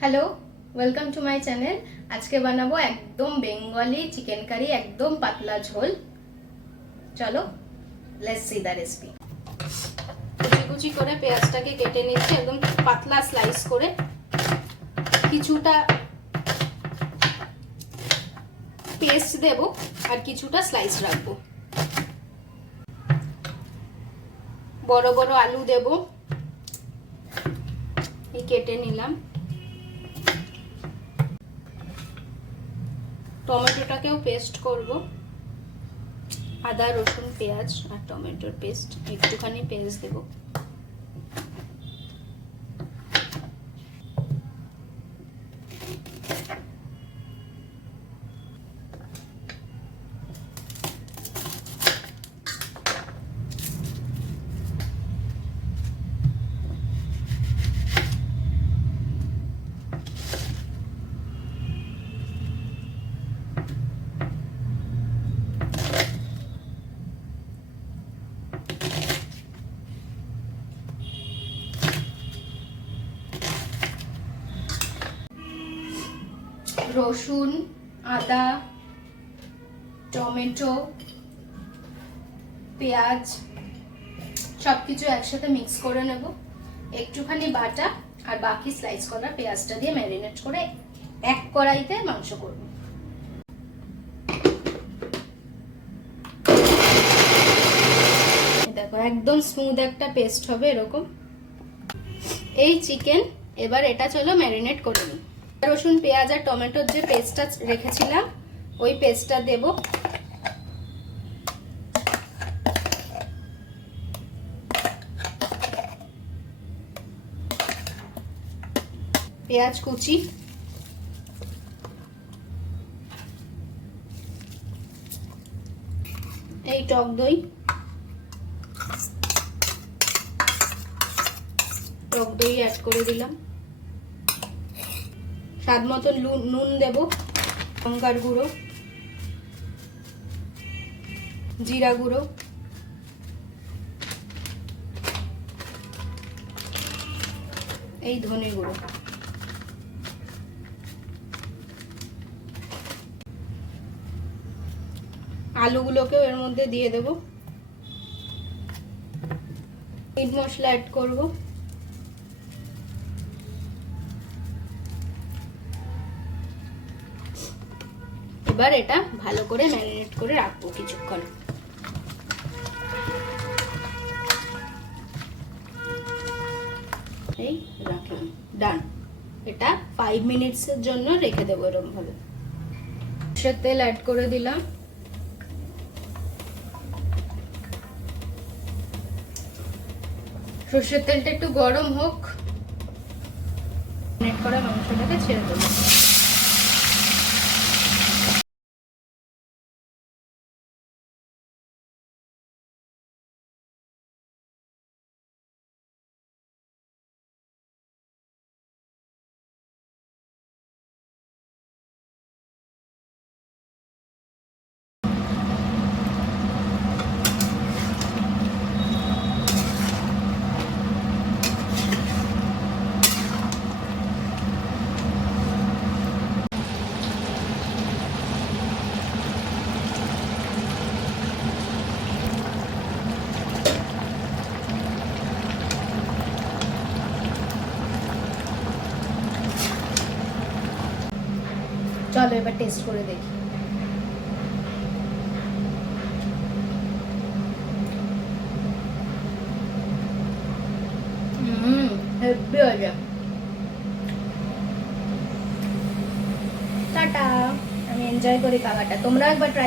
Hello, welcome to my channel. আজকে বানাবো একদম বেঙ্গলি চিকেন কারি, একদম পাতলা ঝোল। চলো লেটস সি দ্য রেসিপি। কুচি কুচি করে পেঁয়াজটাকে কেটে নিচ্ছি, একদম পাতলা স্লাইস করে। কিছুটা পেস্ট দেব আর কিছুটা স্লাইস রাখবো। বড় বড় আলু দেব, এই কেটে নিলাম। টমেটোটাকেও পেস্ট করব, আদা রসুন পেঁয়াজ আর টমেটোর পেস্ট, একটুখানি পেস্ট দেব। রসুন, আদা, টমেটো, পেঁয়াজ সবকিছু একসাথে মিক্স করে নেব। একটুখানি বাটা আর বাকি স্লাইস করা পেঁয়াজটা দিয়ে ম্যারিনেট করে এক কড়াইতে মাংস করব। দেখো একদম স্মুথ একটা পেস্ট হবে এরকম। এই চিকেন এবার এটা চলো ম্যারিনেট করে নিই। রসুন পেঁয়াজ আর টমেটোর যে পেস্টটা রেখেছিলাম ওই পেস্টটা দেব। পেঁয়াজ কুচি, এই টক দই, অ্যাড করে দিলাম। স্বাদ মতো নুন দেব, লঙ্কার গুঁড়ো, জিরা গুঁড়ো, এই ধনে গুঁড়ো। আলুগুলোকেও এর মধ্যে দিয়ে দেব। মিট মশলা অ্যাড করব। এবার এটা ভালো করে ম্যারিনেট করে রাখবো কিছুক্ষণ। এই রাখলাম, ডান। এটা 5 মিনিটসের জন্য রেখে দেবো এরকম ভাবে। সরষের তেল অ্যাড করে দিলাম। সরষের তেলটা একটু গরম হোক, ম্যারিনেট করা মাংসটাকে ছেড়ে দেবো। চলো এবার টেস্ট করে দেখি। হেভি হয়েছে। টাটা, আমি এনজয় করি খাবারটা, তোমরা একবার ট্রাই